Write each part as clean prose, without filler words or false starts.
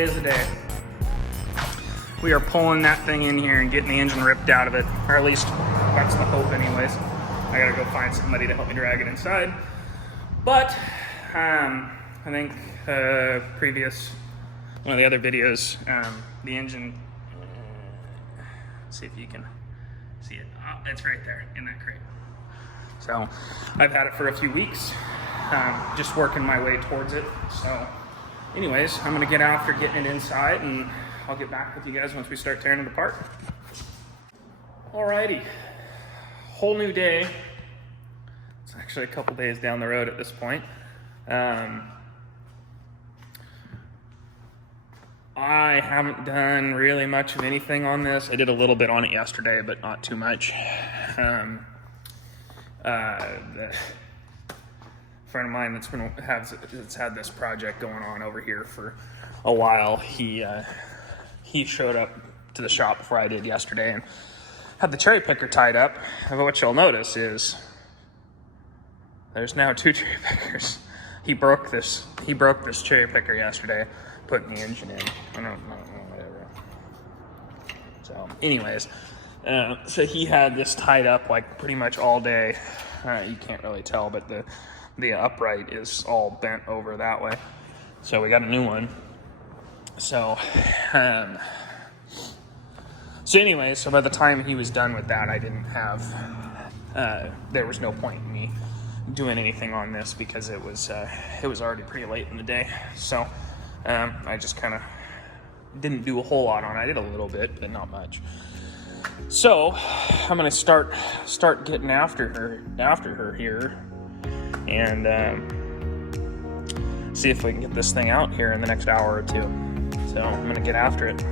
today is the day. We are pulling that thing in here and getting the engine ripped out of it, or at least that's the hope anyways. I gotta go find somebody to help me drag it inside. But I think one of the other videos, the engine, let's see if you can see it. Oh, it's right there in that crate. So I've had it for a few weeks, just working my way towards it. So anyways, I'm gonna get after getting it inside, and I'll get back with you guys once we start tearing it apart. Alrighty, whole new day. It's actually a couple days down the road at this point. I haven't done really much of anything on this. I did a little bit on it yesterday, but not too much. The friend of mine that's had this project going on over here for a while, he showed up to the shop before I did yesterday and had the cherry picker tied up. And what you'll notice is there's now 2 cherry pickers. He broke this cherry picker yesterday, putting the engine in. I don't know, whatever. So anyways, so he had this tied up like pretty much all day. You can't really tell, but the upright is all bent over that way. So we got a new one. So anyway, so by the time he was done with that, I didn't have, there was no point in me doing anything on this because it was already pretty late in the day. So I just kind of didn't do a whole lot on it. I did a little bit, but not much. So I'm gonna start getting after her here, and see if we can get this thing out here in the next hour or two. So I'm gonna get after it.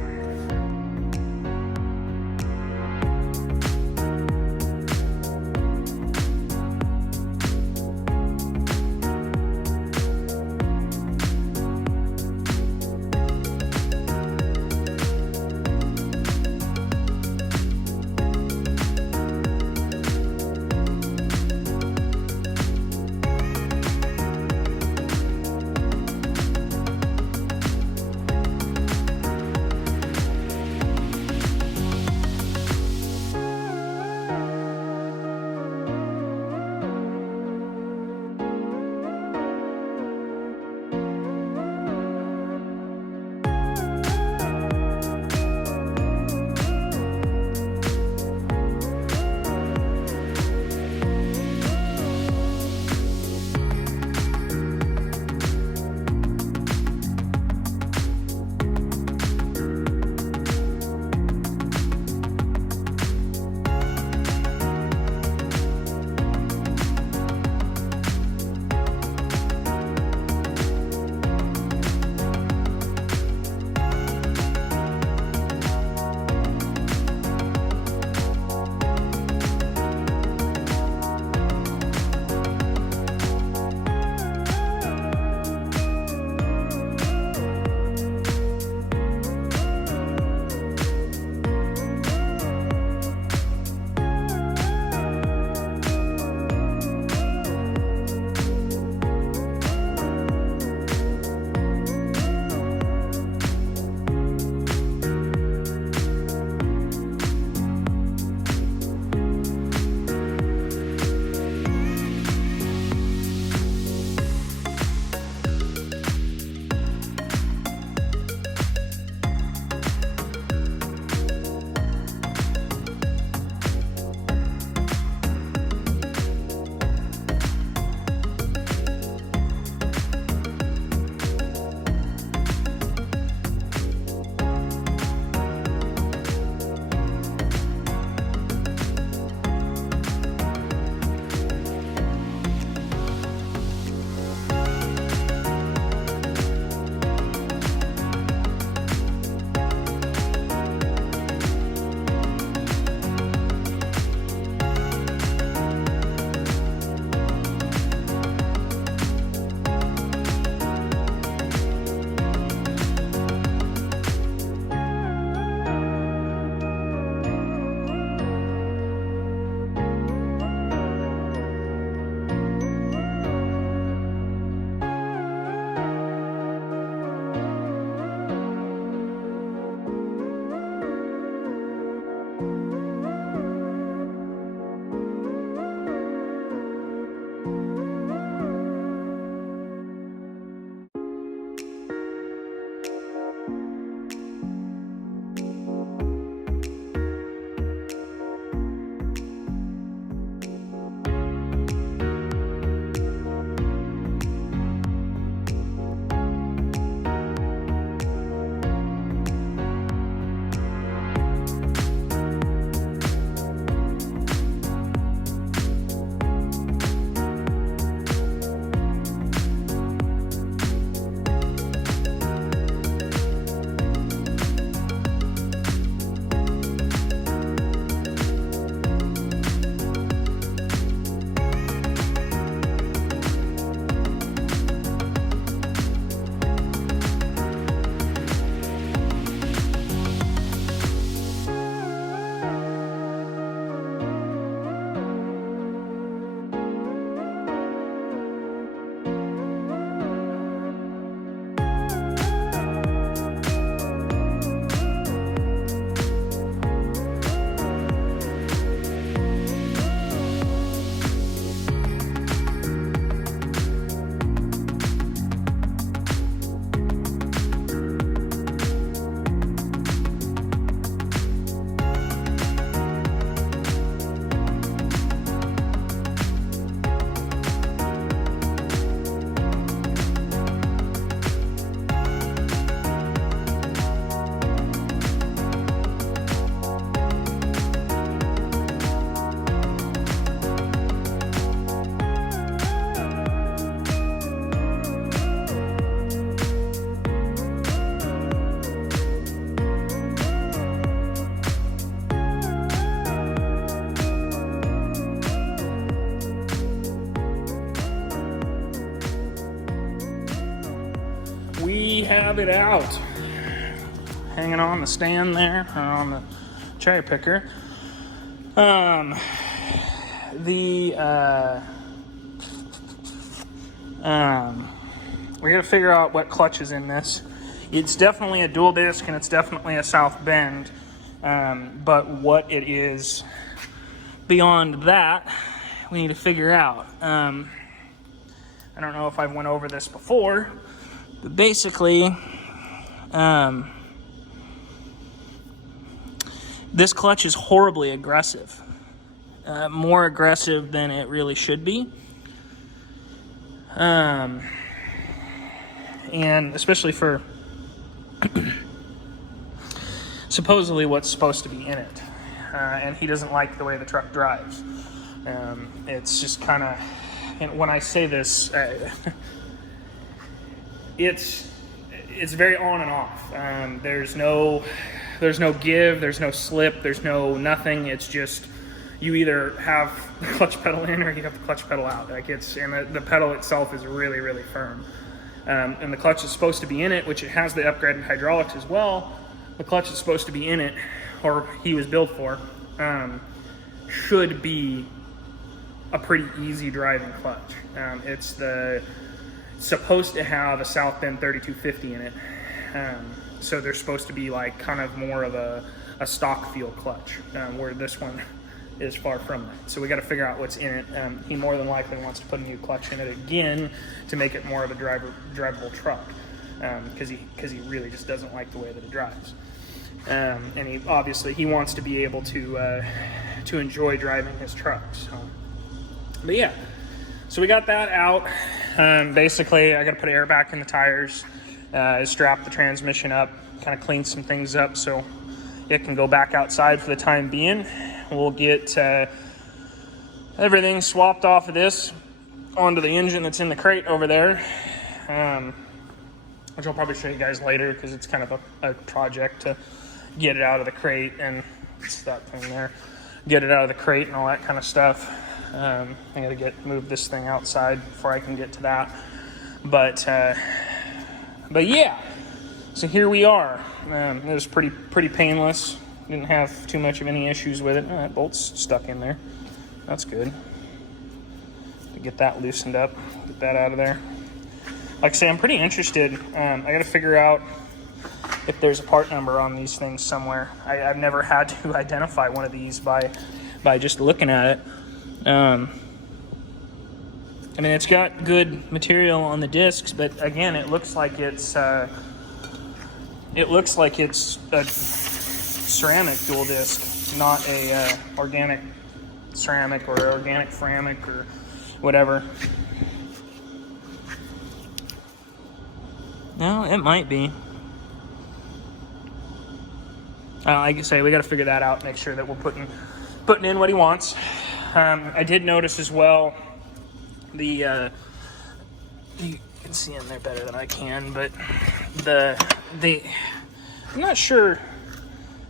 have it out, hanging on the stand there, or on the cherry picker. We got to figure out what clutch is in this. It's definitely a dual disc and it's definitely a South Bend, but what it is beyond that, we need to figure out. I don't know if I've went over this before, but basically, this clutch is horribly aggressive, more aggressive than it really should be. And especially for supposedly what's supposed to be in it. And he doesn't like the way the truck drives. It's just kind of, and when I say this, it's very on and off. There's no give, there's no slip, there's no nothing. It's just you either have the clutch pedal in or you have the clutch pedal out. Like and the pedal itself is really, really firm. And the clutch is supposed to be in it, which it has the upgraded hydraulics as well. The clutch is supposed to be in it, or he was built for, should be a pretty easy driving clutch. It's supposed to have a South Bend 3250 in it. So they're supposed to be like kind of more of a stock feel clutch, where this one is far from that. So we got to figure out what's in it. He more than likely wants to put a new clutch in it again to make it more of a drivable truck, because he really just doesn't like the way that it drives. And he wants to be able to enjoy driving his truck. So, but yeah, so we got that out. Basically, I got to put air back in the tires, strap the transmission up, kind of clean some things up so it can go back outside for the time being. We'll get everything swapped off of this onto the engine that's in the crate over there, which I'll probably show you guys later because it's kind of a project to get it out of the crate, and it's that thing there, get it out of the crate and all that kind of stuff. I gotta move this thing outside before I can get to that, but yeah, so here we are. It was pretty painless. Didn't have too much of any issues with it. That bolt's stuck in there. That's good. To get that loosened up, get that out of there. Like I say, I'm pretty interested. I got to figure out if there's a part number on these things somewhere. I've never had to identify one of these by just looking at it. I mean, it's got good material on the discs, but again, it looks like it's a ceramic dual disc, not a organic ceramic or organic ceramic or whatever. No, it might be. Like I say, we got to figure that out, make sure that we're putting in what he wants. I did notice as well, you can see in there better than I can, but I'm not sure.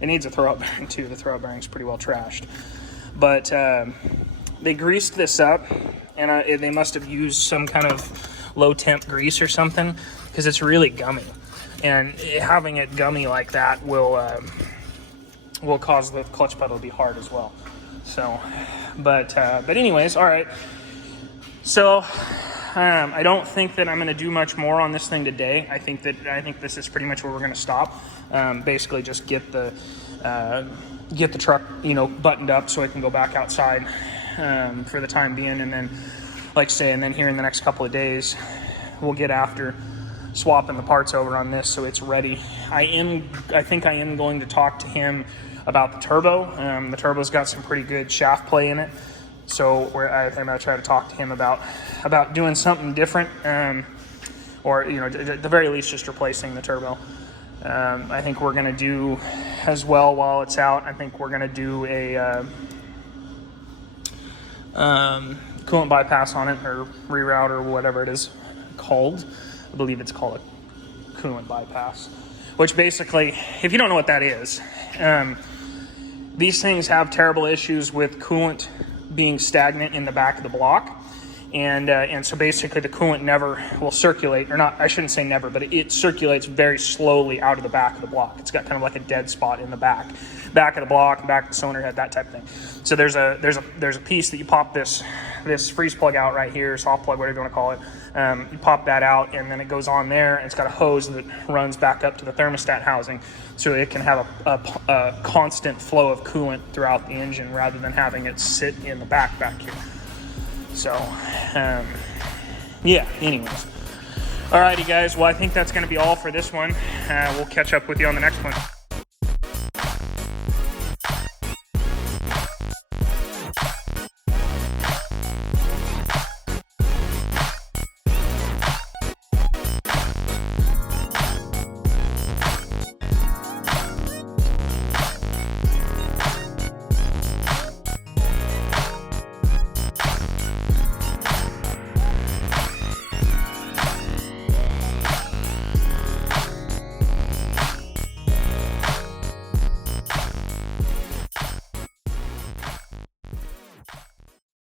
It needs a throwout bearing too. The throwout bearing's pretty well trashed. But they greased this up, and they must have used some kind of low temp grease or something, because it's really gummy. And having it gummy like that will cause the clutch pedal to be hard as well. So, but anyways, all right. So I don't think that I'm going to do much more on this thing today. I think this is pretty much where we're going to stop. Basically, just get the truck, buttoned up so it can go back outside for the time being, and then, like I say, and then here in the next couple of days, we'll get after swapping the parts over on this so it's ready. I think I am going to talk to him about the turbo. The turbo's got some pretty good shaft play in it, so I'm going to try to talk to him about doing something different, or at the very least just replacing the turbo. I think we're going to do as well while it's out. I think we're going to do a coolant bypass on it, or reroute, or whatever it is called. I believe it's called a coolant bypass, which basically, if you don't know what that is, these things have terrible issues with coolant being stagnant in the back of the block, And so basically the coolant never will circulate, or not, I shouldn't say never, but it circulates very slowly out of the back of the block. It's got kind of like a dead spot in the back of the block, back of the cylinder head, that type of thing. So there's a piece that you pop this freeze plug out right here, soft plug, whatever you want to call it. You pop that out, and then it goes on there, and it's got a hose that runs back up to the thermostat housing, so it can have a constant flow of coolant throughout the engine rather than having it sit in the back here. So, yeah, anyways. Alrighty, guys. Well, I think that's going to be all for this one. We'll catch up with you on the next one.